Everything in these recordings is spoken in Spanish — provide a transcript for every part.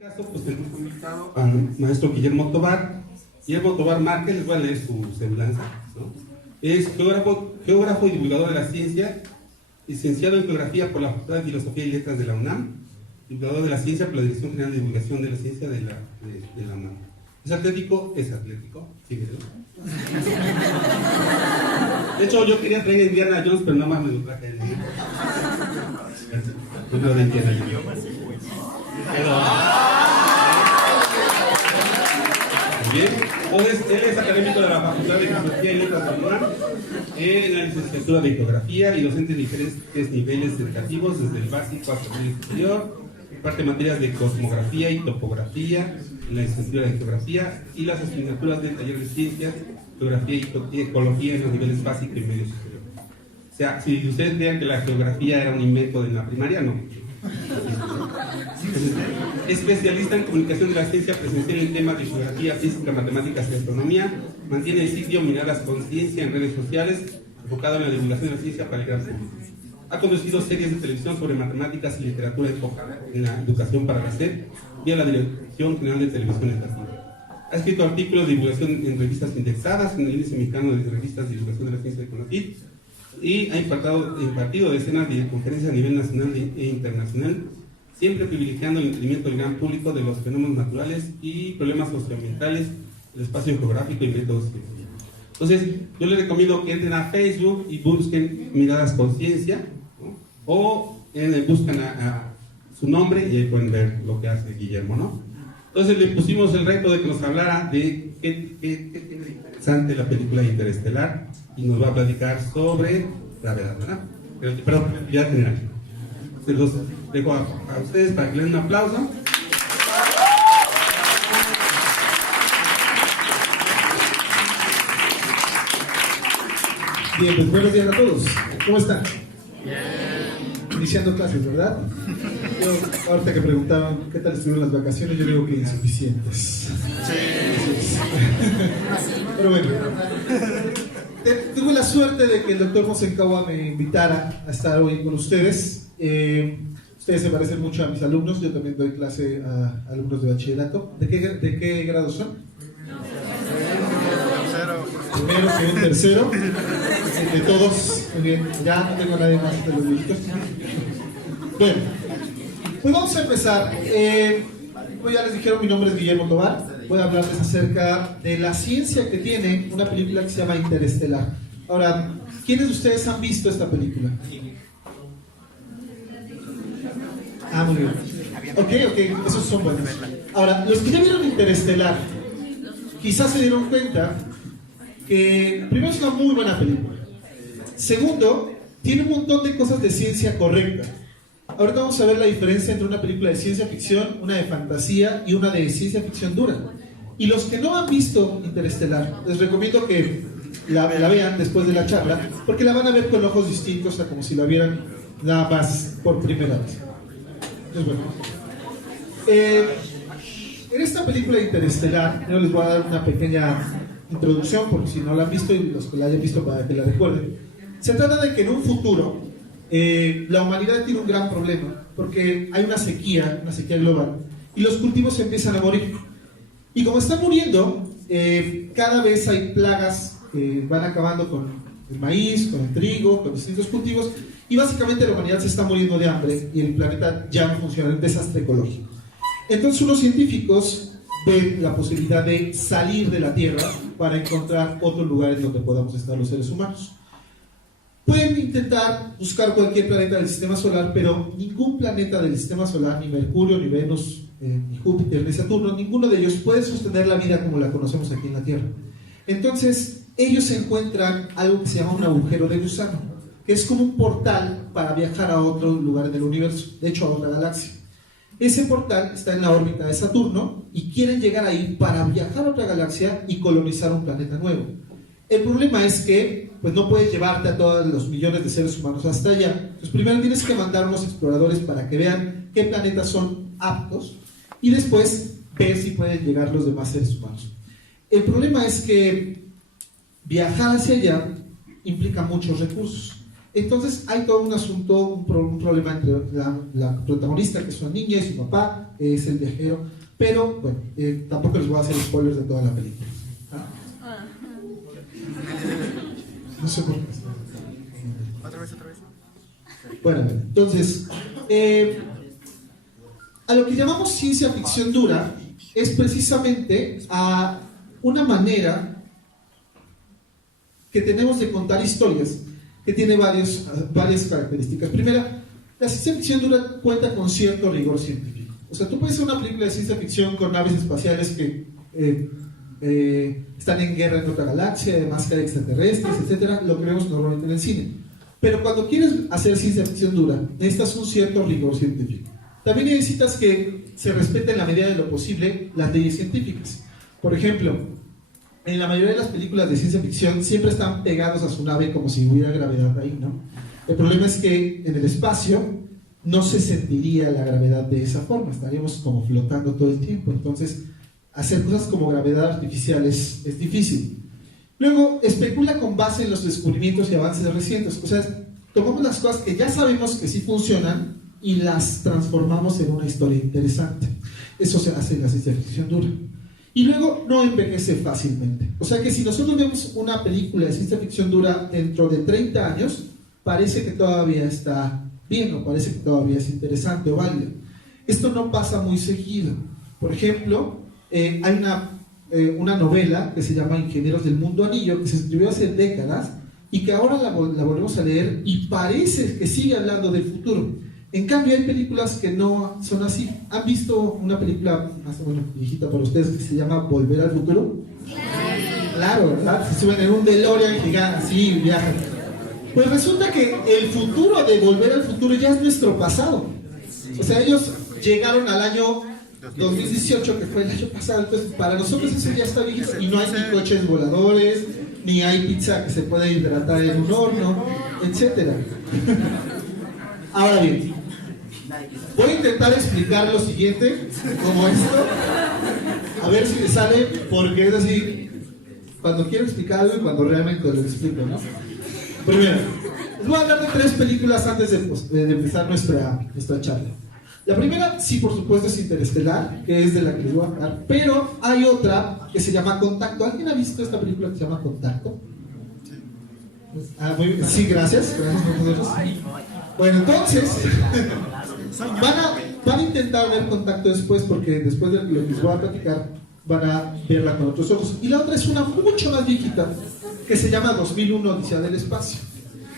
caso, pues hemos invitado al maestro Guillermo Tovar. Guillermo Tovar Márquez, les voy a leer su semblanza, ¿no? Es geógrafo y divulgador de la ciencia, licenciado en Geografía por la Facultad de Filosofía y Letras de la UNAM, divulgador de la ciencia por la Dirección General de Divulgación de la Ciencia de la UNAM. ¿Es atlético? Es atlético, sí, ¿no? De hecho, yo quería traer a Indiana Jones, pero nada más me lo traje a él. Uno de Indiana Jones. Bien, entonces él es académico de la Facultad de Filosofía y Letras de la UNAM, en la licenciatura de Geografía y docente de diferentes niveles educativos, desde el básico hasta el superior. Imparte materias de cosmografía y topografía en la licenciatura de Geografía y las asignaturas del taller de Ciencias, Geografía y Ecología en los niveles básico y medio superior. O sea, si ustedes crean que la geografía era un invento de la primaria, no. Especialista en comunicación de la ciencia, presencial en temas de geografía, física, matemáticas y astronomía. Mantiene el sitio Miradas Conciencia en redes sociales, enfocado en la divulgación de la ciencia para el gran público. Ha conducido series de televisión sobre matemáticas y literatura enfocada en la educación para la SED vía la Dirección General de Televisión Educativa. Ha escrito artículos de divulgación en revistas indexadas en el Índice Mexicano de Revistas de Divulgación de la Ciencia de CONACYT y ha impartido decenas de conferencias a nivel nacional e internacional, siempre privilegiando el entendimiento del gran público de los fenómenos naturales y problemas socioambientales, el espacio geográfico y métodos científicos. Entonces, yo les recomiendo que entren a Facebook y busquen Miradas Conciencia, ¿no? O buscan a su nombre y ahí pueden ver lo que hace Guillermo, ¿no? Entonces le pusimos el reto de que nos hablara de qué tiene de interesante la película Interestelar y nos va a platicar sobre gravedad, ¿verdad? Pero ya general. Se los dejo a ustedes para que le den un aplauso. Bien, pues buenos días a todos. ¿Cómo están? Iniciando clases, ¿verdad? Yo, ahorita que preguntaban qué tal estuvieron las vacaciones, yo digo que insuficientes. Sí. Pero bueno, tuve la suerte de que el doctor Mosenkawa me invitara a estar hoy con ustedes. Ustedes se parecen mucho a mis alumnos, yo también doy clase a alumnos de bachillerato. ¿De qué grado son? Primero, segundo, tercero. De todos, muy bien, ya no tengo a nadie más de los viejitos. Bueno, pues vamos a empezar. Como ya les dijeron, mi nombre es Guillermo Tovar. Voy a hablarles acerca de la ciencia que tiene una película que se llama Interestelar. Ahora, ¿quiénes de ustedes han visto esta película? Ah, muy bien. Ok, esos son buenos. Ahora, los que ya vieron Interestelar, quizás se dieron cuenta que primero es una muy buena película. Segundo, tiene un montón de cosas de ciencia correcta. Ahorita vamos a ver la diferencia entre una película de ciencia ficción, una de fantasía y una de ciencia ficción dura. Y los que no han visto Interestelar, les recomiendo que la vean después de la charla, porque la van a ver con ojos distintos a como si la vieran nada más por primera vez. Entonces, bueno. En esta película de Interestelar, yo les voy a dar una pequeña introducción, porque si no la han visto y los que la hayan visto para que la recuerden. Se trata de que en un futuro la humanidad tiene un gran problema, porque hay una sequía global, y los cultivos empiezan a morir. Y como están muriendo, cada vez hay plagas que van acabando con el maíz, con el trigo, con distintos cultivos, y básicamente la humanidad se está muriendo de hambre y el planeta ya no funciona, es un desastre ecológico. Entonces unos científicos ven la posibilidad de salir de la Tierra para encontrar otros lugares donde podamos estar los seres humanos. Pueden intentar buscar cualquier planeta del sistema solar, pero ningún planeta del sistema solar, ni Mercurio, ni Venus, ni Júpiter, ni Saturno, ninguno de ellos puede sostener la vida como la conocemos aquí en la Tierra. Entonces ellos encuentran algo que se llama un agujero de gusano, que es como un portal para viajar a otros lugares del universo, de hecho a otra galaxia. Ese portal está en la órbita de Saturno y quieren llegar ahí para viajar a otra galaxia y colonizar un planeta nuevo. El problema es que pues no puedes llevarte a todos los millones de seres humanos hasta allá. Entonces primero tienes que mandar unos exploradores para que vean qué planetas son aptos y después ver si pueden llegar los demás seres humanos. El problema es que viajar hacia allá implica muchos recursos. Entonces hay todo un asunto, un problema entre la protagonista, que es una niña, y su papá, que es el viajero. Pero bueno, tampoco les voy a hacer spoilers de toda la película. ¿Ah? No sé por qué. Otra vez. Bueno, entonces, a lo que llamamos ciencia ficción dura es precisamente a una manera que tenemos de contar historias que tiene varias características. Primera, la ciencia ficción dura cuenta con cierto rigor científico. O sea, tú puedes hacer una película de ciencia ficción con naves espaciales que están en guerra en otra galaxia, además que hay extraterrestres, etcétera, lo que vemos normalmente en el cine. Pero cuando quieres hacer ciencia ficción dura, necesitas un cierto rigor científico. También necesitas que se respeten en la medida de lo posible las leyes científicas. Por ejemplo, en la mayoría de las películas de ciencia ficción siempre están pegados a su nave como si hubiera gravedad ahí, ¿no? El problema es que en el espacio no se sentiría la gravedad de esa forma, estaríamos como flotando todo el tiempo. Entonces, hacer cosas como gravedad artificial es difícil. Luego, especula con base en los descubrimientos y avances recientes. O sea, tomamos las cosas que ya sabemos que sí funcionan y las transformamos en una historia interesante. Eso se hace en la ciencia ficción dura. Y luego, no envejece fácilmente. O sea que si nosotros vemos una película de ciencia ficción dura dentro de 30 años, parece que todavía está bien, o parece que todavía es interesante o válido. Esto no pasa muy seguido. Por ejemplo, hay una novela que se llama Ingenieros del Mundo Anillo, que se escribió hace décadas y que ahora la volvemos a leer y parece que sigue hablando del futuro. En cambio, hay películas que no son así. ¿Han visto una película más o menos viejita para ustedes que se llama Volver al Futuro? Claro, ¿verdad? Se suben en un DeLorean gigante, así viajan. Pues resulta que el futuro de Volver al Futuro ya es nuestro pasado. O sea, ellos llegaron al año 2018, que fue el año pasado. Entonces, para nosotros eso ya está viejito. Y no hay ni coches voladores, ni hay pizza que se puede hidratar en un horno, etc. Ahora bien, voy a intentar explicar lo siguiente, como esto, a ver si me sale, porque es así, cuando quiero explicar algo y cuando realmente lo explico, ¿no? Primero, les voy a hablar de 3 películas antes de empezar nuestra charla. La primera, sí, por supuesto, es Interestelar, que es de la que les voy a hablar, pero hay otra que se llama Contacto. ¿Alguien ha visto esta película que se llama Contacto? Muy bien. Sí, gracias por ponerlos. Bueno, entonces, van a intentar ver Contacto después, porque después de lo que les voy a platicar, van a verla con otros ojos. Y la otra es una mucho más viejita, que se llama 2001, Odisea del Espacio,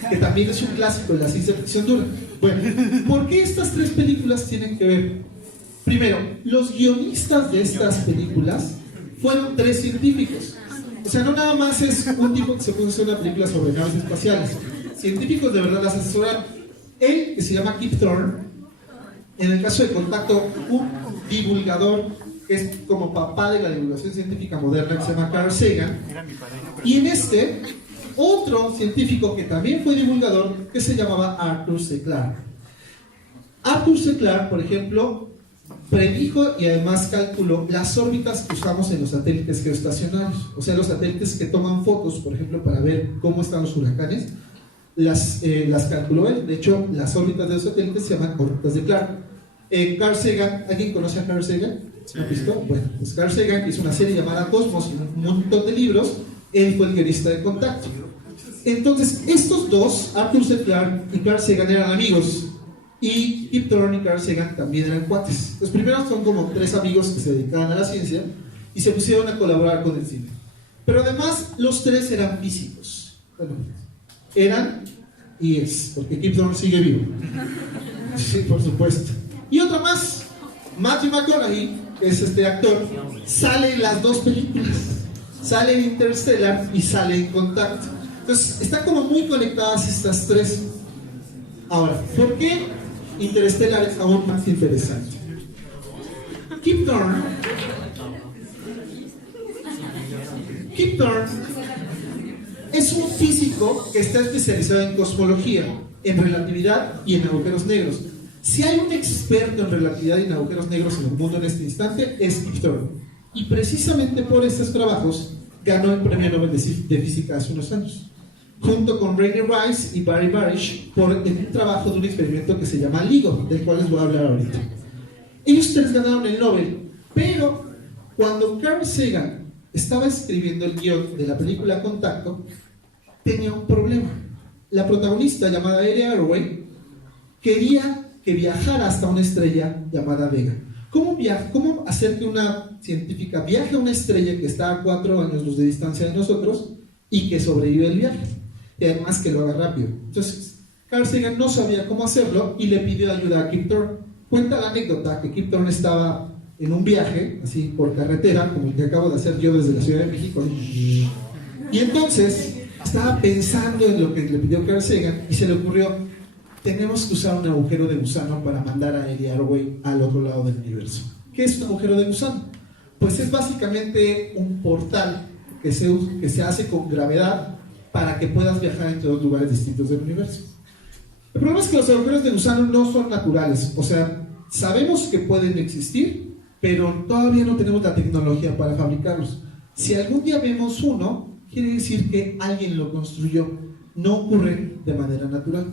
que también es un clásico de la ciencia ficción dura. Bueno, ¿por qué estas 3 películas tienen que ver? Primero, los guionistas de estas películas fueron 3 científicos. O sea, no nada más es un tipo que se puso a hacer una película sobre naves espaciales. Científicos de verdad las asesoran. Él, que se llama Kip Thorne, en el caso de Contacto, un divulgador que es como papá de la divulgación científica moderna, que se llama Carl Sagan. Y en este, otro científico que también fue divulgador, que se llamaba Arthur C. Clarke. Arthur C. Clarke, por ejemplo, predijo y además calculó las órbitas que usamos en los satélites geoestacionarios. O sea, los satélites que toman fotos, por ejemplo, para ver cómo están los huracanes, las calculó él. De hecho, las órbitas de los satélites se llaman órbitas de Clarke. Carl Sagan, ¿alguien conoce a Carl Sagan? ¿Lo han visto? Bueno, pues Carl Sagan hizo una serie llamada Cosmos y un montón de libros. Él fue el guionista de Contacto. Entonces, estos dos, Arthur C. Clarke y Carl Sagan, eran amigos. Y Kip Thorne y Carl Sagan también eran cuates. Los primeros son como 3 amigos que se dedicaban a la ciencia y se pusieron a colaborar con el cine. Pero además, los 3 eran físicos. Bueno, eran y es, porque Kip Thorne sigue vivo. Sí, por supuesto. Y otra más, Matthew McConaughey, que es este actor, sale en las 2 películas. Sale en Interstellar y sale en Contacto. Entonces, están como muy conectadas estas 3. Ahora, ¿por qué Interstellar es aún más interesante? Kip Thorne es un físico que está especializado en cosmología, en relatividad y en agujeros negros. Si hay un experto en relatividad y en agujeros negros en el mundo en este instante, es Kip Thorne. Y precisamente por estos trabajos ganó el premio Nobel de Física hace unos años. junto con Rainer Rice y Barry Barish en un trabajo de un experimento que se llama LIGO, del cual les voy a hablar ahorita. Ellos tres ganaron el Nobel, pero cuando Carl Sagan estaba escribiendo el guión de la película Contacto, tenía un problema. La protagonista, llamada Eddie Arroway, quería que viajara hasta una estrella llamada Vega. ¿Cómo hacer que una científica viaje a una estrella que está a 4 años luz de distancia de nosotros y que sobrevive el viaje? Y además que lo haga rápido. Entonces, Carl Sagan no sabía cómo hacerlo y le pidió ayuda a Kip Thorne. Cuenta la anécdota que Kip Thorne estaba en un viaje, así por carretera, como el que acabo de hacer yo desde la Ciudad de México. Y entonces estaba pensando en lo que le pidió Carl Sagan y se le ocurrió: tenemos que usar un agujero de gusano para mandar a Eddie Arroway al otro lado del universo. ¿Qué es un agujero de gusano? Pues es básicamente un portal que se hace con gravedad para que puedas viajar entre dos lugares distintos del universo. El problema es que los agujeros de gusano no son naturales, o sea, sabemos que pueden existir, pero todavía no tenemos la tecnología para fabricarlos. Si algún día vemos uno, quiere decir que alguien lo construyó, no ocurre de manera natural.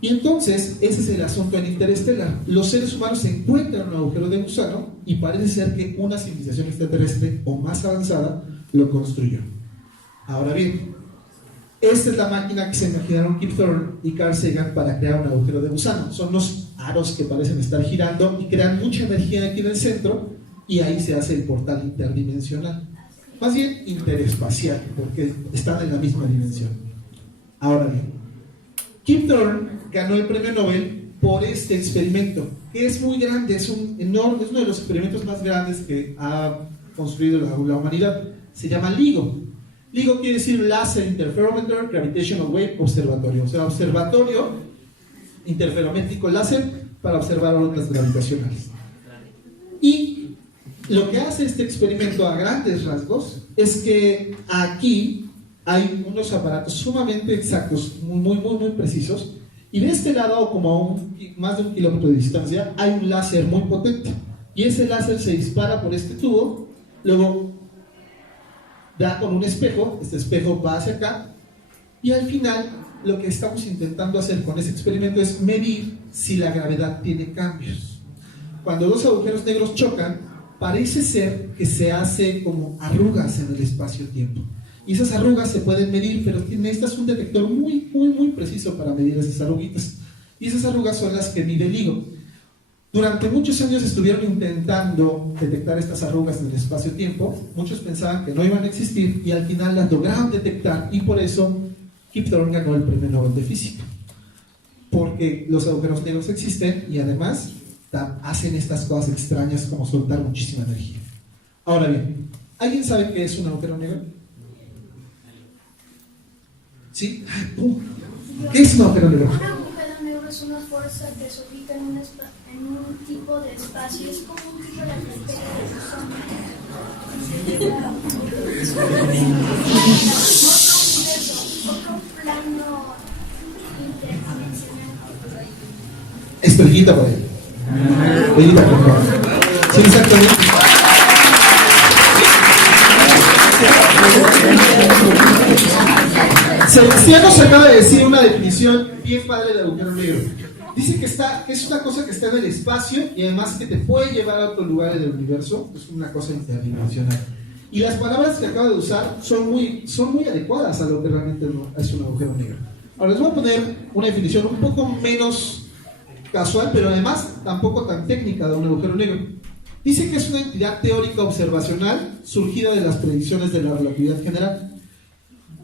Y entonces, ese es el asunto en Interestelar. Los seres humanos encuentran un agujero de gusano y parece ser que una civilización extraterrestre o más avanzada lo construyó. Ahora bien, esta es la máquina que se imaginaron Kip Thorne y Carl Sagan para crear un agujero de gusano. Son unos aros que parecen estar girando y crean mucha energía aquí en el centro, y ahí se hace el portal interdimensional. Más bien interespacial, porque están en la misma dimensión. Ahora bien, Kip Thorne ganó el premio Nobel por este experimento, que es muy grande, es uno de los experimentos más grandes que ha construido la humanidad. Se llama LIGO. LIGO quiere decir Laser Interferometer Gravitational Wave Observatorio, o sea, observatorio interferométrico láser para observar ondas gravitacionales. Y lo que hace este experimento a grandes rasgos es que aquí hay unos aparatos sumamente exactos, muy precisos, y de este lado, como a más de 1 kilómetro de distancia, hay un láser muy potente, y ese láser se dispara por este tubo, luego da con un espejo, este espejo va hacia acá, y al final lo que estamos intentando hacer con ese experimento es medir si la gravedad tiene cambios. Cuando dos agujeros negros chocan, parece ser que se hace como arrugas en el espacio-tiempo. Y esas arrugas se pueden medir, pero necesitas un detector muy preciso para medir esas arruguitas. Y esas arrugas son las que mide LIGO. Durante muchos años estuvieron intentando detectar estas arrugas en el espacio-tiempo. Muchos pensaban que no iban a existir y al final las lograron detectar, y por eso Kip Thorne ganó el premio Nobel de Física. Porque los agujeros negros existen y además hacen estas cosas extrañas como soltar muchísima energía. Ahora bien, ¿alguien sabe qué es un agujero negro? ¿Sí? ¿Qué es un agujero negro? Un agujero negro es una fuerza que se ubica en un tipo de espacio, es como un tipo de especie de otro plano interdimensional. Estrellita por ahí. Estrellita por favor. Sí, exactamente. Sebastián nos acaba de decir una definición bien padre del agujero negro. Dice que es una cosa que está en el espacio y además que te puede llevar a otros lugares del universo. Es una cosa interdimensional. Y las palabras que acaba de usar son muy adecuadas a lo que realmente es un agujero negro. Ahora les voy a poner una definición un poco menos casual, pero además tampoco tan técnica de un agujero negro. Dice que es una entidad teórica observacional surgida de las predicciones de la relatividad general.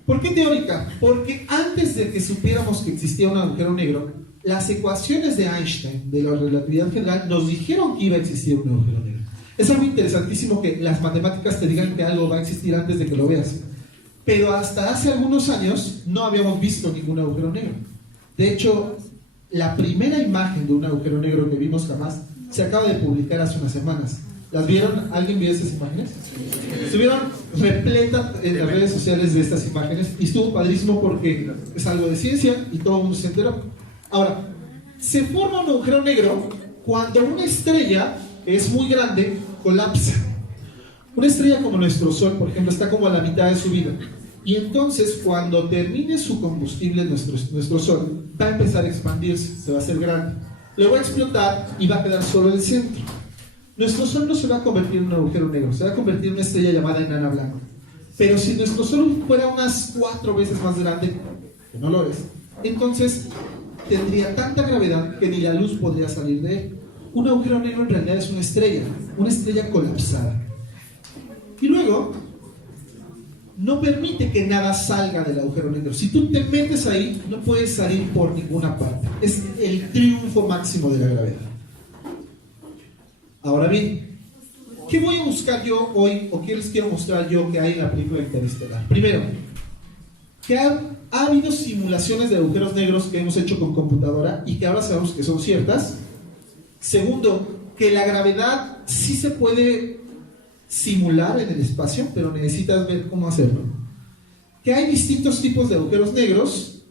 ¿Por qué teórica? Porque antes de que supiéramos que existía un agujero negro, las ecuaciones de Einstein de la relatividad general nos dijeron que iba a existir un agujero negro. Es algo interesantísimo que las matemáticas te digan que algo va a existir antes de que lo veas. Pero hasta hace algunos años no habíamos visto ningún agujero negro. De hecho, la primera imagen de un agujero negro que vimos jamás se acaba de publicar hace unas semanas. ¿Las vieron? ¿Alguien vio esas imágenes? Estuvieron repletas en las redes sociales de estas imágenes y estuvo padrísimo porque es algo de ciencia y todo el mundo se enteró. Ahora, se forma un agujero negro cuando una estrella que es muy grande colapsa. Una estrella como nuestro Sol, por ejemplo, está como a la mitad de su vida. Y entonces, cuando termine su combustible, nuestro Sol va a empezar a expandirse, se va a hacer grande. Luego va a explotar y va a quedar solo el centro. Nuestro Sol no se va a convertir en un agujero negro, se va a convertir en una estrella llamada enana blanca. Pero si nuestro Sol fuera unas 4 veces más grande, que no lo es, entonces tendría tanta gravedad que ni la luz podría salir de él. Un agujero negro en realidad es una estrella colapsada. Y luego, no permite que nada salga del agujero negro. Si tú te metes ahí, no puedes salir por ninguna parte. Es el triunfo máximo de la gravedad. Ahora bien, ¿qué voy a buscar yo hoy, o qué les quiero mostrar yo que hay en la película Interestelar? Primero, que ha habido simulaciones de agujeros negros que hemos hecho con computadora y que ahora sabemos que son ciertas. Segundo, que la gravedad sí se puede simular en el espacio, pero necesitas ver cómo hacerlo. Que hay distintos tipos de agujeros negros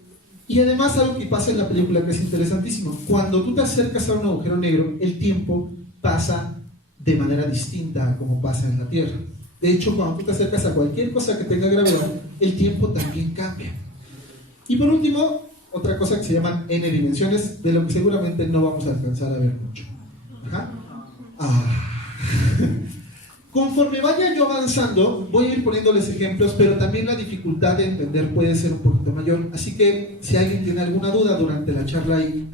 y además algo que pasa en la película que es interesantísimo. Cuando tú te acercas a un agujero negro, el tiempo pasa de manera distinta a como pasa en la Tierra. De hecho, cuando tú te acercas a cualquier cosa que tenga gravedad, el tiempo también cambia. Y por último, otra cosa que se llaman n dimensiones, de lo que seguramente no vamos a alcanzar a ver mucho. Conforme vaya yo avanzando, voy a ir poniéndoles ejemplos, pero también la dificultad de entender puede ser un poquito mayor. Así que si alguien tiene alguna duda durante la charla y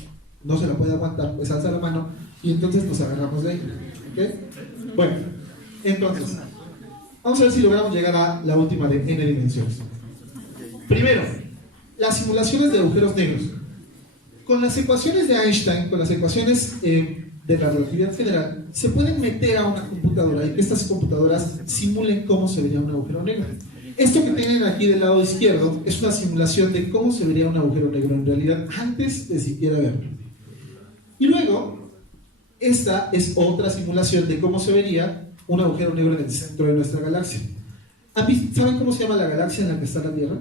no se la puede aguantar, pues alza la mano y entonces nos agarramos de ahí. ¿Okay? Bueno, entonces, vamos a ver si logramos llegar a la última de n dimensiones. Primero, las simulaciones de agujeros negros. Con las ecuaciones de Einstein, con las ecuaciones de la relatividad general, se pueden meter a una computadora y que estas computadoras simulen cómo se vería un agujero negro. Esto que tienen aquí del lado izquierdo es una simulación de cómo se vería un agujero negro en realidad antes de siquiera verlo. Y luego, esta es otra simulación de cómo se vería un agujero negro en el centro de nuestra galaxia. ¿Saben cómo se llama la galaxia en la que está la Tierra?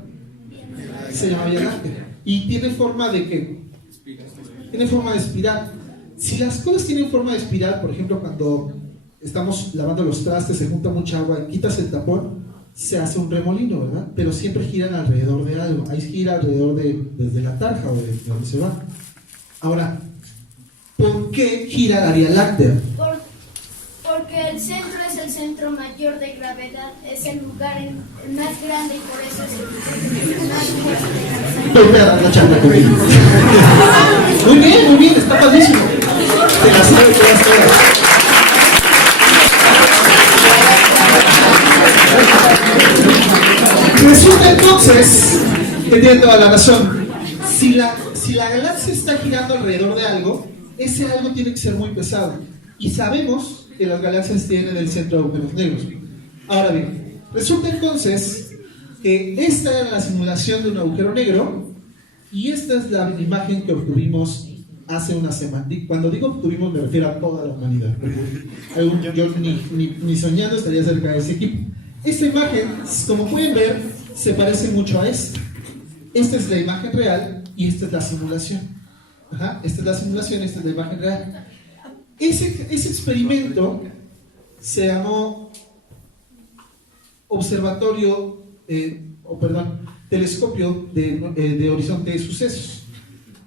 Se llama Vía Láctea. ¿Y tiene forma de qué? Tiene forma de espiral. Si las cosas tienen forma de espiral, por ejemplo, cuando estamos lavando los trastes, se junta mucha agua y quitas el tapón, se hace un remolino, ¿verdad? Pero siempre giran alrededor de algo. Ahí gira alrededor desde la tarja o de donde se va. Ahora, ¿por qué gira la Vía Láctea? Porque el centro es el centro mayor de gravedad, es el lugar más grande y por eso es el más fuerte. Voy a dar la charla conmigo. Muy bien, está padrísimo. Te la sabe todas. Resulta entonces que tiene toda la razón. Si la galaxia está girando alrededor de algo, ese algo tiene que ser muy pesado. Y sabemos que las galaxias tienen el centro de agujeros negros. Ahora bien, resulta entonces que esta era la simulación de un agujero negro y esta es la imagen que obtuvimos hace una semana. Cuando digo obtuvimos me refiero a toda la humanidad. Yo ni soñando estaría cerca de ese equipo. Esta imagen, como pueden ver, se parece mucho a esta. Esta es la imagen real y esta es la simulación. Esta es la simulación, esta es la imagen real. Ese experimento se llamó telescopio de horizonte de sucesos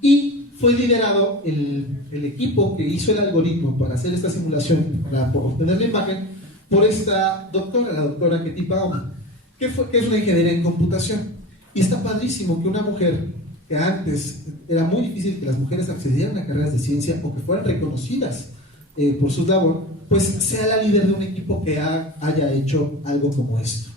y fue liderado el equipo que hizo el algoritmo para hacer esta simulación, para obtener la imagen, por esta doctora, la doctora Ketty Bauman, que es una ingeniera en computación. Y está padrísimo que una mujer, que antes era muy difícil que las mujeres accedieran a carreras de ciencia o que fueran reconocidas por su labor, pues sea la líder de un equipo que haya hecho algo como esto.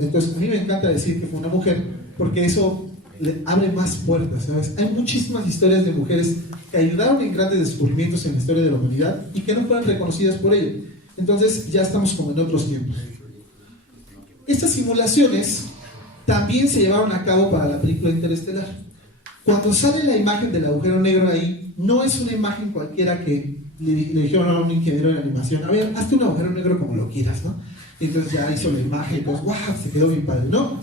Entonces a mí me encanta decir que fue una mujer porque eso le abre más puertas, ¿sabes? Hay muchísimas historias de mujeres que ayudaron en grandes descubrimientos en la historia de la humanidad y que no fueron reconocidas por ello. Entonces ya estamos como en otros tiempos. Estas simulaciones también se llevaron a cabo para la película Interestelar. Cuando sale la imagen del agujero negro ahí, no es una imagen cualquiera que le dijeron a un ingeniero de animación, a ver, hazte un agujero negro como lo quieras, ¿no? Y entonces ya hizo la imagen y pues, ¡wow! Se quedó bien padre, ¿no?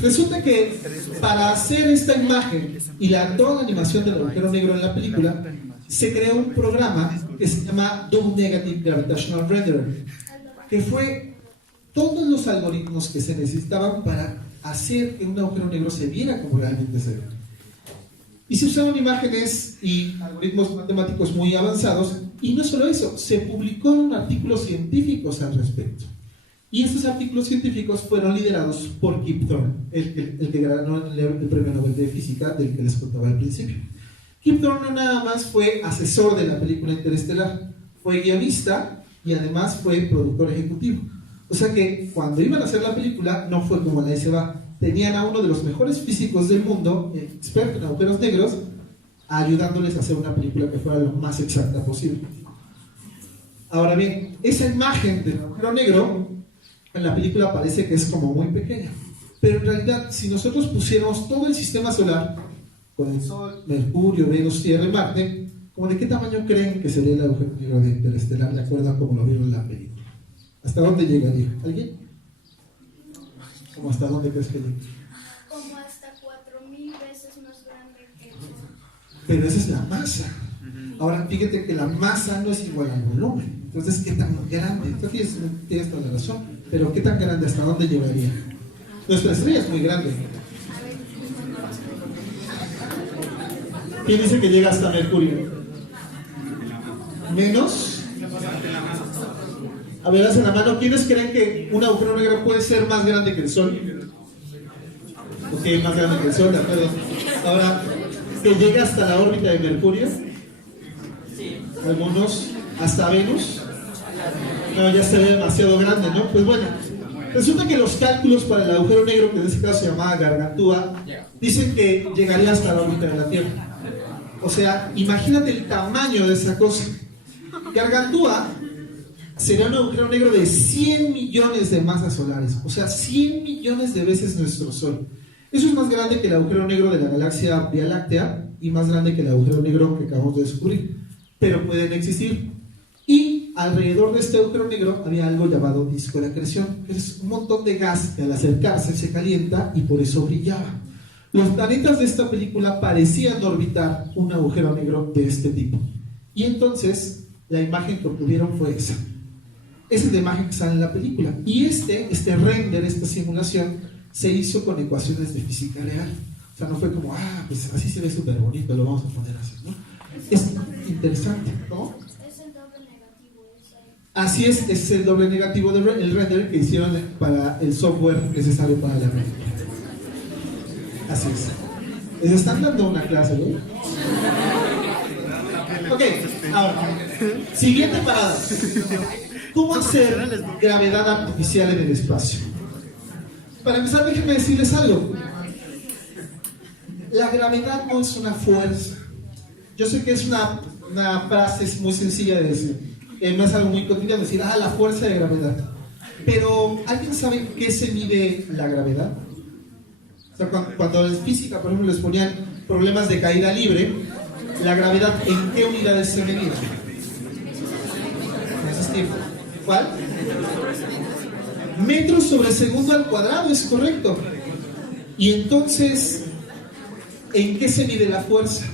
Resulta que para hacer esta imagen y toda la animación del agujero negro en la película, se creó un programa que se llama Double Negative Gravitational Renderer, que fue todos los algoritmos que se necesitaban para hacer que un agujero negro se viera como realmente se ve. Y se usaron imágenes y algoritmos matemáticos muy avanzados, y no solo eso, se publicaron artículos científicos al respecto. Y estos artículos científicos fueron liderados por Kip Thorne, el que ganó el premio Nobel de Física del que les contaba al principio. Kip Thorne no nada más fue asesor de la película Interestelar, fue guionista y además fue productor ejecutivo. O sea que cuando iban a hacer la película no fue como la S.A. Tenían a uno de los mejores físicos del mundo, experto en agujeros negros, ayudándoles a hacer una película que fuera lo más exacta posible. Ahora bien, esa imagen del agujero negro en la película parece que es como muy pequeña, pero en realidad si nosotros pusiéramos todo el sistema solar con el Sol, Mercurio, Venus, Tierra y Marte, ¿cómo de qué tamaño creen que sería el agujero negro de Interestelar de acuerdo a cómo lo vieron en la película? ¿Hasta dónde llegaría? ¿Alguien? ¿Cómo hasta dónde crees que llega? Como hasta 4000 veces más grande que el Sol. Pero esa es la masa. Ahora, fíjate que la masa no es igual al volumen. Entonces, ¿qué tan grande? Entonces, tienes toda la razón. Pero, ¿qué tan grande? ¿Hasta dónde llegaría? Nuestra estrella es muy grande. ¿Quién dice que llega hasta Mercurio? ¿Menos? A ver, hacen la mano. ¿Quiénes creen que un agujero negro puede ser más grande que el Sol? Ok, más grande que el Sol, de acuerdo. Ahora, ¿que llega hasta la órbita de Mercurio? Algunos, hasta Venus. No, ya se ve demasiado grande, ¿no? Pues bueno, resulta que los cálculos para el agujero negro, que en este caso se llamaba Gargantúa, dicen que llegaría hasta la órbita de la Tierra. O sea, imagínate el tamaño de esa cosa. Gargantúa sería un agujero negro de 100 millones de masas solares, o sea, 100 millones de veces nuestro Sol. Eso es más grande que el agujero negro de la galaxia Vía Láctea y más grande que el agujero negro que acabamos de descubrir, pero pueden existir. Y alrededor de este agujero negro había algo llamado disco de acreción, que es un montón de gas que al acercarse se calienta y por eso brillaba. Los planetas de esta película parecían orbitar un agujero negro de este tipo. Y entonces la imagen que obtuvieron fue esa. Esa es la imagen que sale en la película. Y este render, esta simulación, se hizo con ecuaciones de física real. O sea, no fue como, pues así se ve súper bonito, lo vamos a poner así, ¿no? Es interesante, ¿no? Es el doble negativo. Así es el doble negativo del render que hicieron para el software necesario para la película. Así es. Les están dando una clase, ¿no? Ok, ahora, siguiente parada. ¿Cómo hacer gravedad artificial en el espacio? Para empezar, déjenme decirles algo. La gravedad no es una fuerza. Yo sé que es una frase muy sencilla de decir. No es algo muy cotidiano decir, la fuerza de gravedad. Pero, ¿alguien sabe qué se mide la gravedad? O sea, cuando en física, por ejemplo, les ponían problemas de caída libre, la gravedad, ¿en qué unidades se medía? ¿Cuál? Metros sobre segundo al cuadrado, es correcto. Y entonces, ¿en qué se mide la fuerza?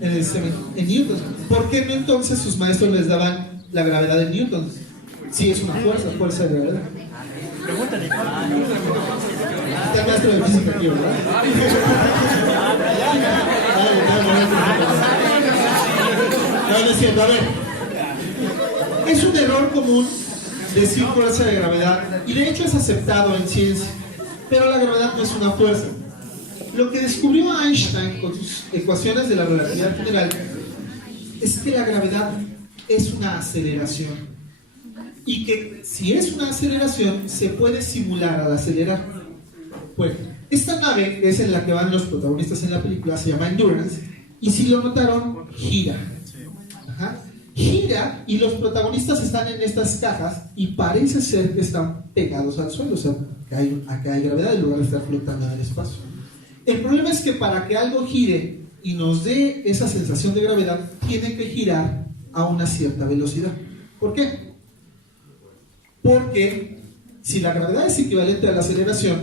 En newtons. ¿Por qué no entonces sus maestros les daban la gravedad en newtons? Si es una fuerza de gravedad. Pregúntale. Está el maestro de física aquí, ¿verdad? No es cierto, a ver. Es un error común decir fuerza de gravedad, y de hecho es aceptado en ciencia, pero la gravedad no es una fuerza. Lo que descubrió Einstein con sus ecuaciones de la relatividad general es que la gravedad es una aceleración, y que si es una aceleración se puede simular al acelerar. Bueno, esta nave, que es en la que van los protagonistas en la película, se llama Endurance, y si lo notaron, gira. Gira, y los protagonistas están en estas cajas y parece ser que están pegados al suelo, o sea, acá hay gravedad en lugar de estar flotando en el espacio. El problema es que para que algo gire y nos dé esa sensación de gravedad, tiene que girar a una cierta velocidad. ¿Por qué? Porque si la gravedad es equivalente a la aceleración,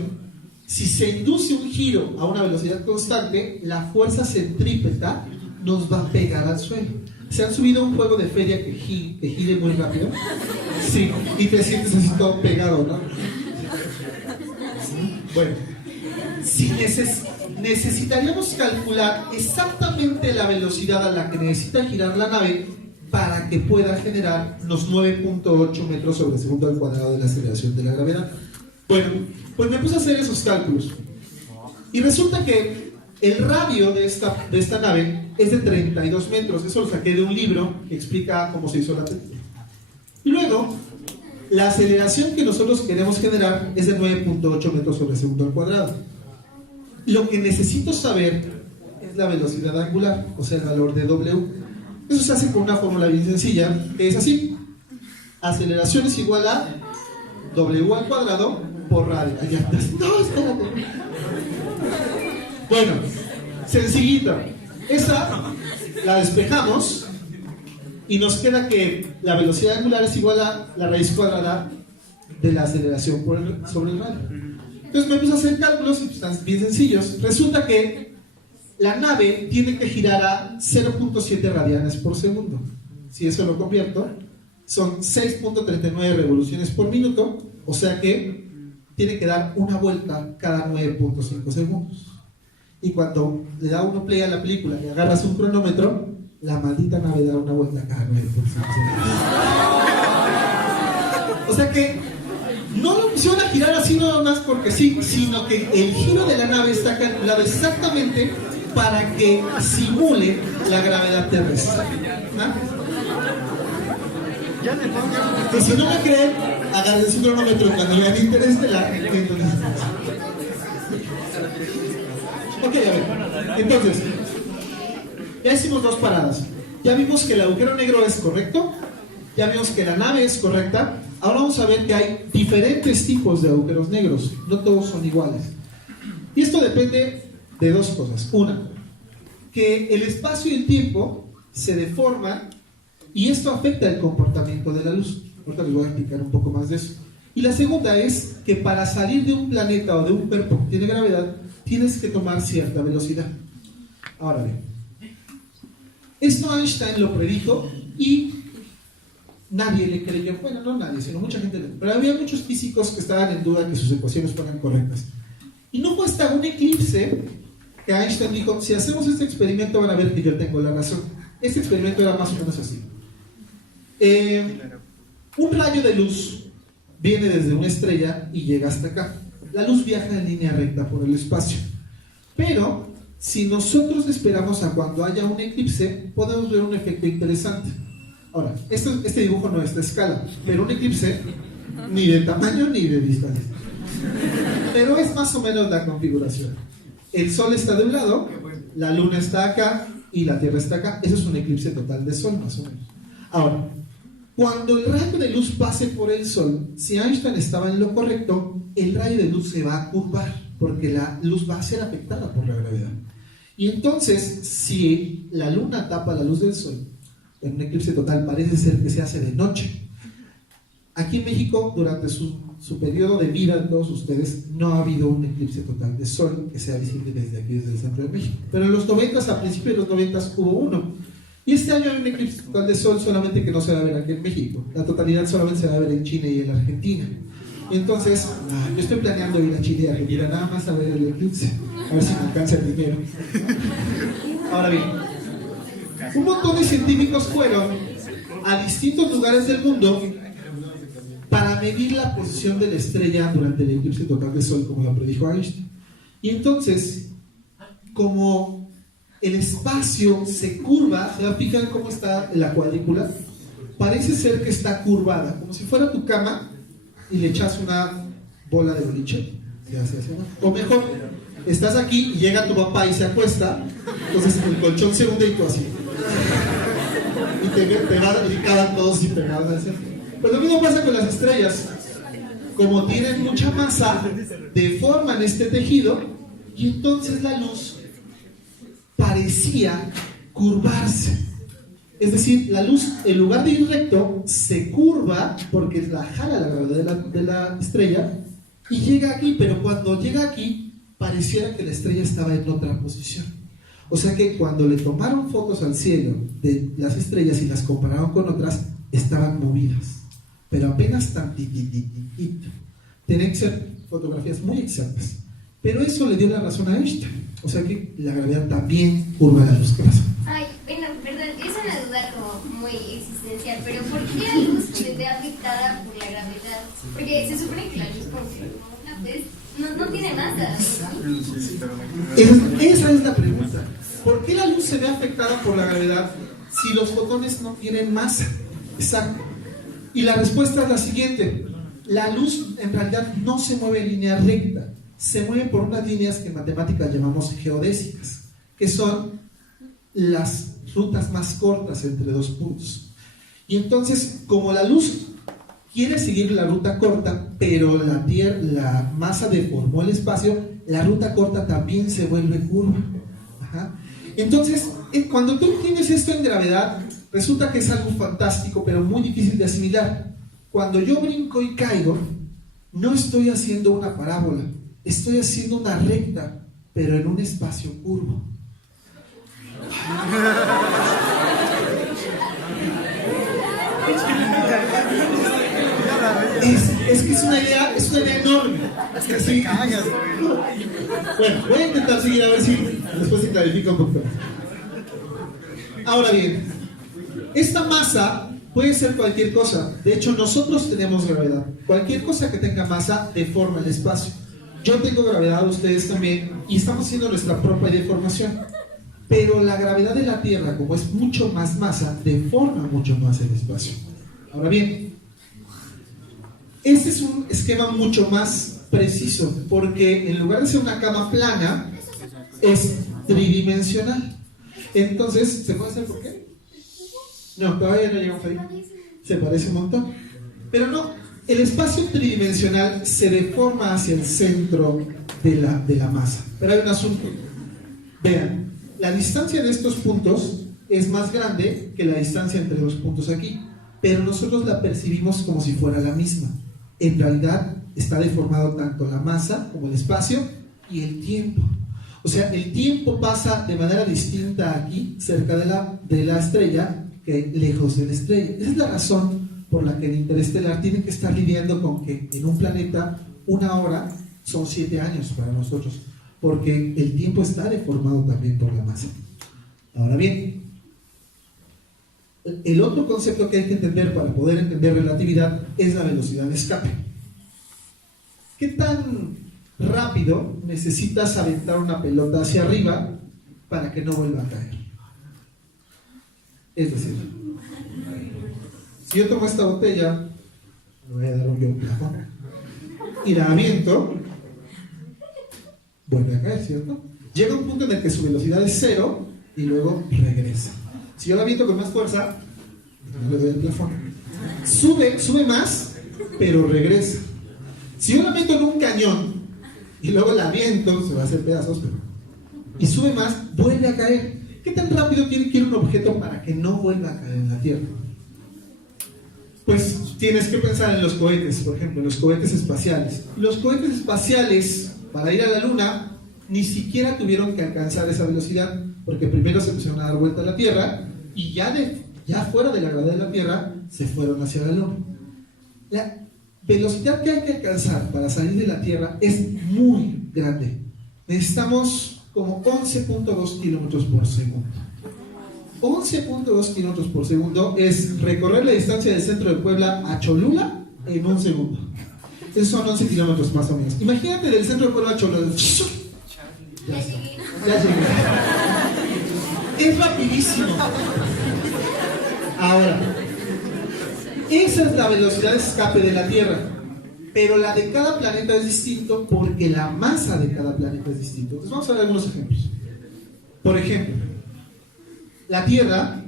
si se induce un giro a una velocidad constante, la fuerza centrípeta nos va a pegar al suelo. ¿Se han subido a un juego de feria que gire muy rápido? Sí, y te sientes así todo pegado, ¿no? Bueno, si necesitaríamos calcular exactamente la velocidad a la que necesita girar la nave para que pueda generar los 9.8 metros sobre segundo al cuadrado de la aceleración de la gravedad. Bueno, pues me puse a hacer esos cálculos. Y resulta que el radio de esta nave es de 32 metros. Eso lo saqué de un libro que explica cómo se hizo la película. Y luego, la aceleración que nosotros queremos generar es de 9.8 metros sobre segundo al cuadrado. Lo que necesito saber es la velocidad angular, o sea, el valor de W. Eso se hace con una fórmula bien sencilla, que es así. Aceleración es igual a W al cuadrado por radio. No, espérate. Bueno, sencillito. Esa la despejamos y nos queda que la velocidad angular es igual a la raíz cuadrada de la aceleración sobre el radio. Entonces me puse a hacer cálculos y pues, están bien sencillos. Resulta que la nave tiene que girar a 0.7 radianes por segundo. Si eso lo convierto, son 6.39 revoluciones por minuto, o sea que tiene que dar una vuelta cada 9.5 segundos. Y cuando le da uno play a la película y agarras un cronómetro, la maldita nave da una vuelta cada 9.5 segundos. O sea que no lo pusieron a girar así nada más porque sí, sino que el giro de la nave está calculado exactamente para que simule la gravedad terrestre. ¿Ah? Que si no me creen, agarren su cronómetro cuando vean Interestelar. Ok, a ver. Entonces, ya hicimos dos paradas. Ya vimos que el agujero negro es correcto. Ya vimos que la nave es correcta. Ahora vamos a ver que hay diferentes tipos de agujeros negros. No todos son iguales. Y esto depende de dos cosas. Una, que el espacio y el tiempo se deforman y esto afecta el comportamiento de la luz. Ahorita les voy a explicar un poco más de eso. Y la segunda es que para salir de un planeta o de un cuerpo que tiene gravedad, tienes que tomar cierta velocidad. Ahora bien, esto Einstein lo predijo y nadie le creyó. Bueno, no nadie, sino mucha gente. Pero había muchos físicos que estaban en duda que sus ecuaciones fueran correctas. Y no fue hasta un eclipse que Einstein dijo, si hacemos este experimento van a ver que yo tengo la razón. Este experimento era más o menos así. Un rayo de luz viene desde una estrella y llega hasta acá. La luz viaja en línea recta por el espacio. Pero, si nosotros esperamos a cuando haya un eclipse, podemos ver un efecto interesante. Ahora, este dibujo no es de escala, pero un eclipse ni de tamaño ni de distancia. Pero es más o menos la configuración. El Sol está de un lado, la Luna está acá y la Tierra está acá. Eso es un eclipse total de Sol, más o menos. Ahora, cuando el rayo de luz pase por el Sol, si Einstein estaba en lo correcto, el rayo de luz se va a curvar, porque la luz va a ser afectada por la gravedad. Y entonces, si la Luna tapa la luz del Sol, en un eclipse total parece ser que se hace de noche. Aquí en México, durante su periodo de vida de todos ustedes, no ha habido un eclipse total de Sol que sea visible desde aquí, desde el centro de México. Pero en los 90, a principios de los 90 hubo uno. Y este año hay un eclipse total de Sol, solamente que no se va a ver aquí en México. La totalidad solamente se va a ver en Chile y en Argentina. Y entonces, yo estoy planeando ir a Chile y Argentina nada más a ver el eclipse, a ver si me alcanza el dinero. Ahora bien, un montón de científicos fueron a distintos lugares del mundo para medir la posición de la estrella durante el eclipse total de Sol, como lo predijo Einstein. Y entonces, como el espacio se curva, ¿se va a fijar cómo está la cuadrícula? Parece ser que está curvada, como si fuera tu cama y le echas una bola de boliche. O mejor, estás aquí y llega tu papá y se acuesta, entonces el colchón se hunde y tú así. Y te van y cagan todos y pegados al centro. Pues lo mismo pasa con las estrellas. Como tienen mucha masa, deforman este tejido y entonces la luz parecía curvarse. Es decir, la luz, en lugar de ir recto, se curva porque la jala la gravedad de la estrella y llega aquí, pero cuando llega aquí, pareciera que la estrella estaba en otra posición. O sea que cuando le tomaron fotos al cielo de las estrellas y las compararon con otras, estaban movidas, pero apenas tantitititito. Tienen que ser fotografías muy exactas. Pero eso le dio la razón a Einstein. O sea que la gravedad también curva la luz. ¿Qué pasa? Ay, bueno, perdón, es una duda como muy existencial, pero ¿por qué la luz se ve afectada por la gravedad? Porque se supone que la luz como que no tiene masa. Esa es la pregunta. ¿Por qué la luz se ve afectada por la gravedad si los fotones no tienen masa? Exacto. Y la respuesta es la siguiente. La luz en realidad no se mueve en línea recta, se mueve por unas líneas que en matemáticas llamamos geodésicas, que son las rutas más cortas entre dos puntos. Y entonces, como la luz quiere seguir la ruta corta, pero la masa deformó el espacio, la ruta corta también se vuelve curva. Ajá. Entonces, cuando tú entiendes esto en gravedad, resulta que es algo fantástico, pero muy difícil de asimilar. Cuando yo brinco y caigo, no estoy haciendo una parábola, estoy haciendo una recta, pero en un espacio curvo. Es que es una idea enorme. Es que se cagas, Bueno, voy a intentar seguir a ver si después se clarifica un poco. Ahora bien, esta masa puede ser cualquier cosa. De hecho, nosotros tenemos gravedad. Cualquier cosa que tenga masa deforma el espacio. Yo tengo gravedad, ustedes también, y estamos haciendo nuestra propia deformación. Pero la gravedad de la Tierra, como es mucho más masa, deforma mucho más el espacio. Ahora bien, este es un esquema mucho más preciso, porque en lugar de ser una cama plana, es tridimensional. Entonces, ¿se puede hacer por qué? No, todavía no llegamos ahí. Se parece un montón. Pero no, el espacio tridimensional se deforma hacia el centro de la masa. Pero hay un asunto. Vean, la distancia de estos puntos es más grande que la distancia entre los puntos aquí, pero nosotros la percibimos como si fuera la misma. En realidad está deformado tanto la masa como el espacio y el tiempo. O sea, el tiempo pasa de manera distinta aquí, cerca de la estrella, que lejos de la estrella. Esa es la razón por la que el interestelar tiene que estar lidiando con que en un planeta una hora son 7 años para nosotros, porque el tiempo está deformado también por la masa. Ahora bien, el otro concepto que hay que entender para poder entender relatividad es la velocidad de escape. ¿Qué tan rápido necesitas aventar una pelota hacia arriba para que no vuelva a caer? Es decir, si yo tomo esta botella, le voy a dar un plafón y la aviento, vuelve a caer, ¿cierto? Llega un punto en el que su velocidad es 0 y luego regresa. Si yo la aviento con más fuerza, no le doy el plafón. Sube más, pero regresa. Si yo la meto en un cañón y luego la aviento, se va a hacer pedazos, pero... y sube más, vuelve a caer. ¿Qué tan rápido tiene que ir un objeto para que no vuelva a caer en la Tierra? Pues tienes que pensar en los cohetes, por ejemplo, los cohetes espaciales. Los cohetes espaciales, para ir a la Luna, ni siquiera tuvieron que alcanzar esa velocidad, porque primero se pusieron a dar vuelta a la Tierra y ya fuera de la gravedad de la Tierra, se fueron hacia la Luna. La velocidad que hay que alcanzar para salir de la Tierra es muy grande. Necesitamos como 11.2 kilómetros por segundo. 11.2 kilómetros por segundo es recorrer la distancia del centro de Puebla a Cholula en un segundo. Esos son 11 kilómetros más o menos. Imagínate del centro de Puebla a Cholula. Ya llegué. Es rapidísimo. Ahora, esa es la velocidad de escape de la Tierra, pero la de cada planeta es distinto porque la masa de cada planeta es distinto. Entonces vamos a ver algunos ejemplos. Por ejemplo, la Tierra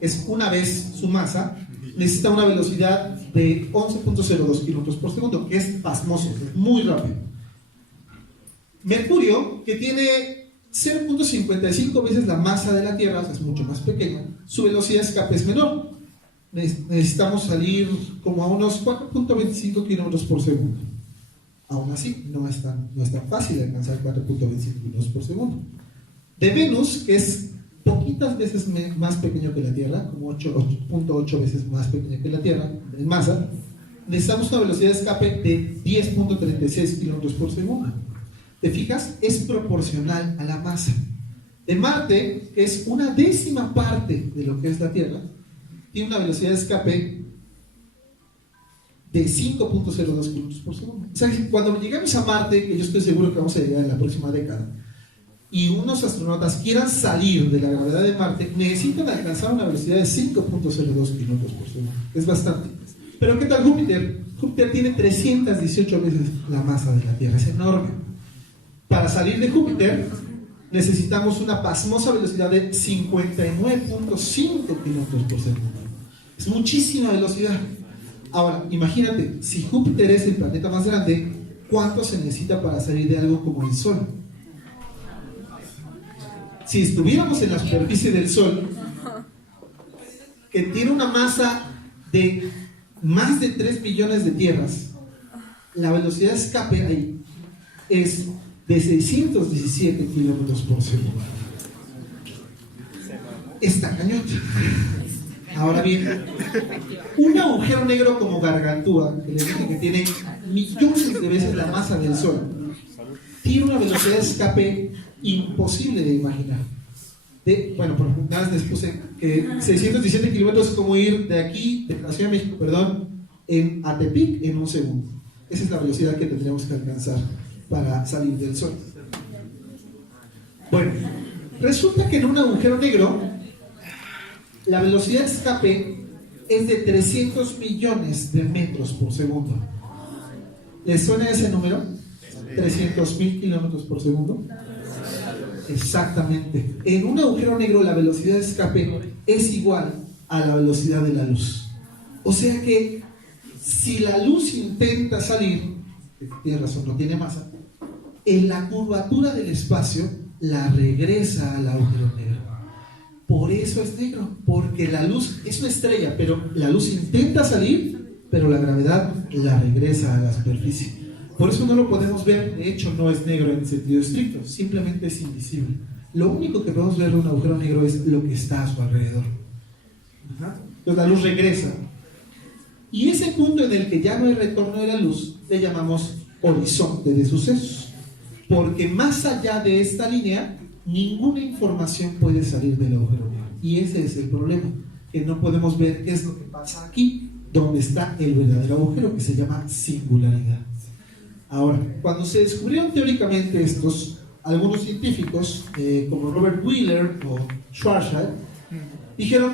es una vez su masa, necesita una velocidad de 11.02 kilómetros por segundo, que es pasmoso, es muy rápido. Mercurio, que tiene 0.55 veces la masa de la Tierra, o sea, es mucho más pequeño, su velocidad de escape es menor. Necesitamos salir como a unos 4.25 kilómetros por segundo. Aún así, no es tan fácil alcanzar 4.25 kilómetros por segundo. De Venus, que es poquitas veces más pequeño que la Tierra, como 8.8 veces más pequeño que la Tierra en masa, necesitamos una velocidad de escape de 10.36 kilómetros por segundo. ¿te fijas? Es proporcional a la masa. De Marte, que es una décima parte de lo que es la Tierra, tiene una velocidad de escape de 5.02 kilómetros por segundo. O sea, cuando lleguemos a Marte, que yo estoy seguro que vamos a llegar en la próxima década, y unos astronautas quieran salir de la gravedad de Marte, necesitan alcanzar una velocidad de 5.02 kilómetros por segundo. Es bastante. Pero ¿qué tal Júpiter? Júpiter tiene 318 veces la masa de la Tierra, es enorme. Para salir de Júpiter necesitamos una pasmosa velocidad de 59.5 kilómetros por segundo. Es muchísima velocidad. Ahora, imagínate, si Júpiter es el planeta más grande, ¿cuánto se necesita para salir de algo como el Sol? Si estuviéramos en la superficie del Sol, que tiene una masa de más de 3 billones de tierras, la velocidad de escape ahí es de 617 kilómetros por segundo. Está cañón. Ahora bien, un agujero negro como Gargantúa, que les dije que tiene millones de veces la masa del Sol, tiene una velocidad de escape imposible de imaginar. Bueno, por nada les puse que 617 kilómetros es como ir de aquí, de la Ciudad de México, perdón, a Tepic en un segundo. Esa es la velocidad que tendríamos que alcanzar para salir del Sol. Bueno, resulta que en un agujero negro la velocidad de escape es de 300 millones de metros por segundo. ¿Les suena ese número? 300.000 kilómetros por segundo. Exactamente. En un agujero negro la velocidad de escape es igual a la velocidad de la luz. O sea que si la luz intenta salir, tiene razón, no tiene masa, en la curvatura del espacio la regresa al agujero negro. Por eso es negro, porque la luz es una estrella, pero la luz intenta salir, pero la gravedad la regresa a la superficie. Por eso no lo podemos ver. De hecho no es negro en sentido estricto, simplemente es invisible. Lo único que podemos ver de un agujero negro es lo que está a su alrededor. Entonces la luz regresa, y ese punto en el que ya no hay retorno de la luz le llamamos horizonte de sucesos, porque más allá de esta línea ninguna información puede salir del agujero negro. Y ese es el problema, que no podemos ver qué es lo que pasa aquí, donde está el verdadero agujero, que se llama singularidad. Ahora, cuando se descubrieron teóricamente estos, algunos científicos, como Robert Wheeler o Schwarzschild, dijeron,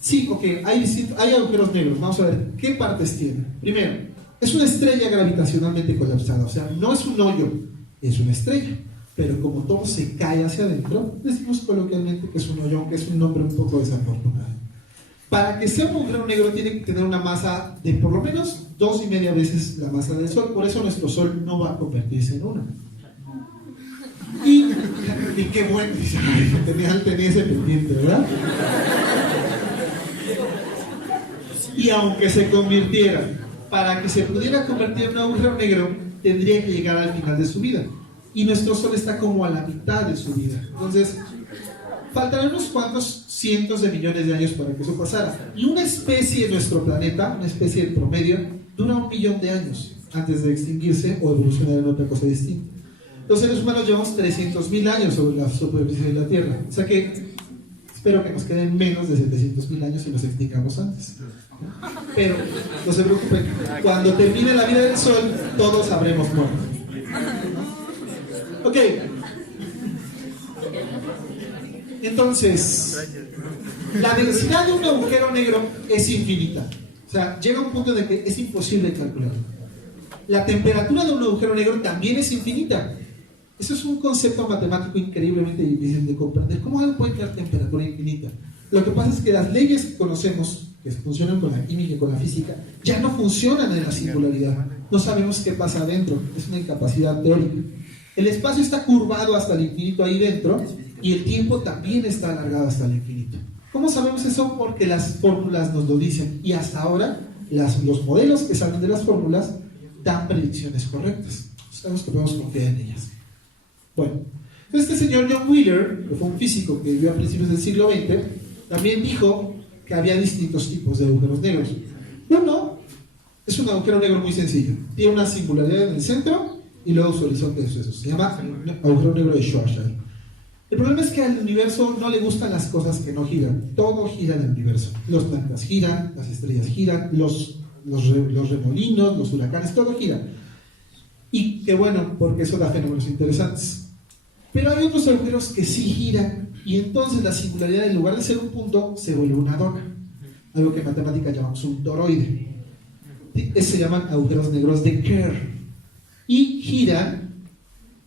sí, ok, hay agujeros negros, vamos a ver, ¿qué partes tiene? Primero, es una estrella gravitacionalmente colapsada, o sea, no es un hoyo, es una estrella, pero como todo se cae hacia adentro, decimos coloquialmente que es un hoyo, aunque es un nombre un poco desafortunado. Para que sea un agujero negro tiene que tener una masa de por lo menos 2,5 veces la masa del Sol. Por eso nuestro Sol no va a convertirse en una. Y qué bueno, tenía ese pendiente, ¿verdad? Y aunque se convirtiera, para que se pudiera convertir en un agujero negro, tendría que llegar al final de su vida. Y nuestro Sol está como a la mitad de su vida. Entonces, faltarán unos cuantos cientos de millones de años para que eso pasara. Y una especie en nuestro planeta, una especie de promedio, dura 1 millón de años antes de extinguirse o evolucionar en otra cosa distinta. Los seres humanos llevamos 300.000 años sobre la superficie de la Tierra. O sea que espero que nos queden menos de 700.000 años y nos extingamos antes. Pero no se preocupen, cuando termine la vida del Sol, todos habremos muerto. Ok. Entonces, la densidad de un agujero negro es infinita. O sea, llega un punto en el que es imposible calcularlo. La temperatura de un agujero negro también es infinita. Eso es un concepto matemático increíblemente difícil de comprender. ¿Cómo algo puede tener temperatura infinita? Lo que pasa es que las leyes que conocemos, que funcionan con la química y con la física, ya no funcionan en la singularidad. No sabemos qué pasa adentro. Es una incapacidad teórica. El espacio está curvado hasta el infinito ahí dentro, y el tiempo también está alargado hasta el infinito. ¿Cómo sabemos eso? Porque las fórmulas nos lo dicen, y hasta ahora los modelos que salen de las fórmulas dan predicciones correctas. Sabemos que podemos confiar en ellas. Bueno, este señor John Wheeler, que fue un físico que vivió a principios del siglo XX, también dijo que había distintos tipos de agujeros negros. Uno es un agujero negro muy sencillo. Tiene una singularidad en el centro y luego su horizonte de sucesos. Se llama agujero negro de Schwarzschild. El problema es que al universo no le gustan las cosas que no giran. Todo gira en el universo. Los planetas giran, las estrellas giran, los remolinos, los huracanes, todo gira. Y qué bueno, porque eso da fenómenos interesantes. Pero hay otros agujeros que sí giran, y entonces la singularidad, en lugar de ser un punto, se vuelve una dona. Algo que en matemática llamamos un toroide. Se llaman agujeros negros de Kerr. Y giran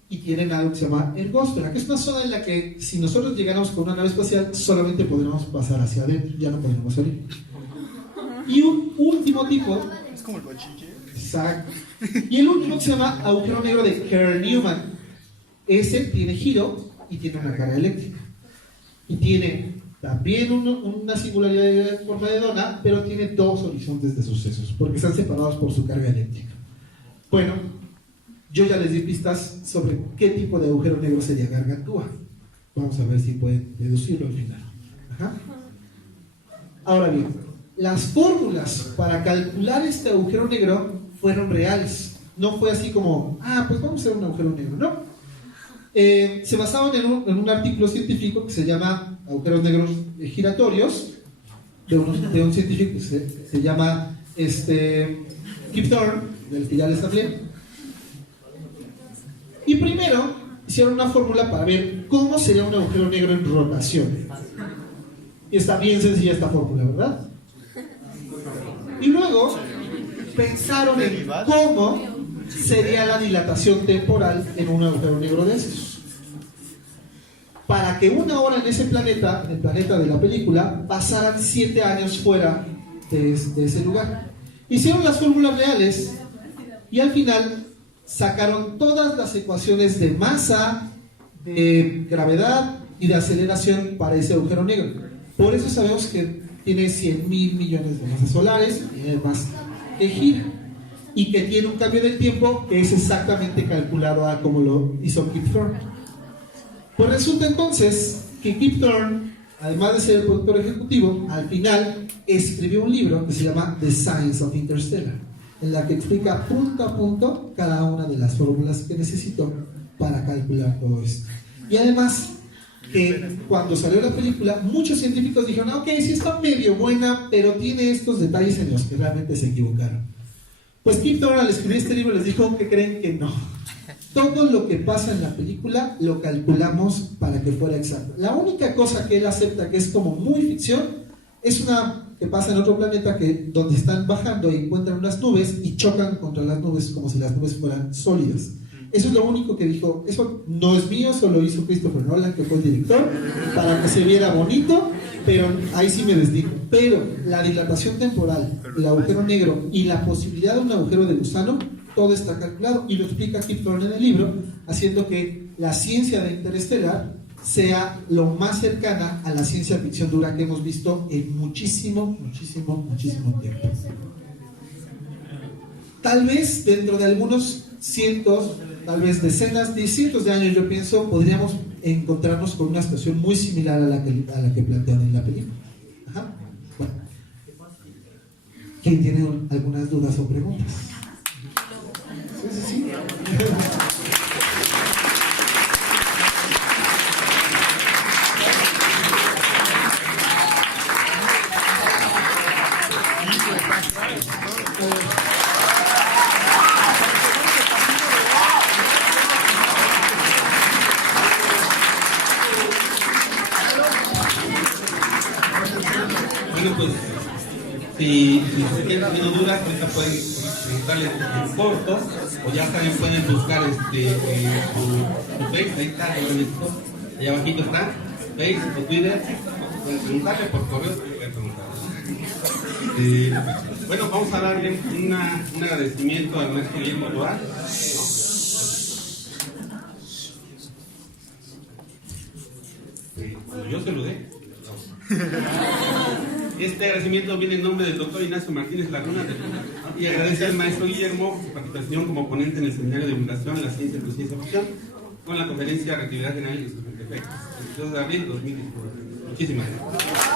y tienen algo que se llama ergósfera, que es una zona en la que si nosotros llegáramos con una nave espacial solamente podríamos pasar hacia adentro, ya no podríamos salir. Y un último tipo, Es como el bochinche. exacto, y el último que se llama agujero negro de Kerr-Newman. Ese tiene giro y tiene una carga eléctrica y tiene también una singularidad de forma de dona, pero tiene dos horizontes de sucesos porque están separados por su carga eléctrica. Bueno, yo ya les di pistas sobre qué tipo de agujero negro sería Gargantúa. Vamos a ver si pueden deducirlo al final. Ajá. Ahora bien, las fórmulas para calcular este agujero negro fueron reales. No fue así como, pues vamos a hacer un agujero negro. No. Se basaban en un artículo científico que se llama Agujeros Negros Giratorios, de un científico que se llama Kip Thorne, del que ya les hablé. Y primero hicieron una fórmula para ver cómo sería un agujero negro en rotación. Y está bien sencilla esta fórmula, ¿verdad? Y luego pensaron en cómo sería la dilatación temporal en un agujero negro de esos. Para que una hora en ese planeta, en el planeta de la película, pasaran 7 años fuera de ese lugar. Hicieron las fórmulas reales y al final sacaron todas las ecuaciones de masa, de gravedad y de aceleración para ese agujero negro. Por eso sabemos que tiene 100.000 millones de masas solares y además que gira y que tiene un cambio del tiempo que es exactamente calculado a como lo hizo Kip Thorne. Pues resulta entonces que Kip Thorne, además de ser el productor ejecutivo, al final escribió un libro que se llama The Science of Interstellar, en la que explica punto a punto cada una de las fórmulas que necesitó para calcular todo esto. Y además que cuando salió la película, muchos científicos dijeron, ok, sí está medio buena, pero tiene estos detalles en los que realmente se equivocaron. Pues Kip Thorne al escribir este libro les dijo que creen que no. Todo lo que pasa en la película lo calculamos para que fuera exacto. La única cosa que él acepta que es como muy ficción es una que pasa en otro planeta donde están bajando y encuentran unas nubes y chocan contra las nubes como si las nubes fueran sólidas. Eso es lo único que dijo. Eso no es mío, solo hizo Christopher Nolan, que fue el director, para que se viera bonito, pero ahí sí me desdijo. Pero la dilatación temporal, el agujero negro y la posibilidad de un agujero de gusano, todo está calculado y lo explica Kip Thorne en el libro, haciendo que la ciencia de Interestelar sea lo más cercana a la ciencia ficción dura que hemos visto en muchísimo tiempo. Tal vez dentro de algunos cientos, tal vez decenas de cientos de años, yo pienso, podríamos encontrarnos con una situación muy similar a la que plantean en la película. Ajá. Bueno. ¿Quién tiene algunas dudas o preguntas? Sí. Bueno, pues, si se quedan teniendo dudas, ahorita pueden preguntarles en corto, o ya también pueden buscar su Face, ahí está, allá abajito está, Face o Twitter, pueden preguntarle por correo, pueden preguntarle. Bueno, vamos a darle un agradecimiento al maestro Guillermo Toa. Yo se lo dé. Este agradecimiento viene en nombre del doctor Ignacio Martínez Laguna y agradece al maestro Guillermo su participación como ponente en el seminario de divulgación de la ciencia y ciencia ficción con la conferencia Reactividad General y sus efectos, el 22 de abril de 2019. Muchísimas gracias.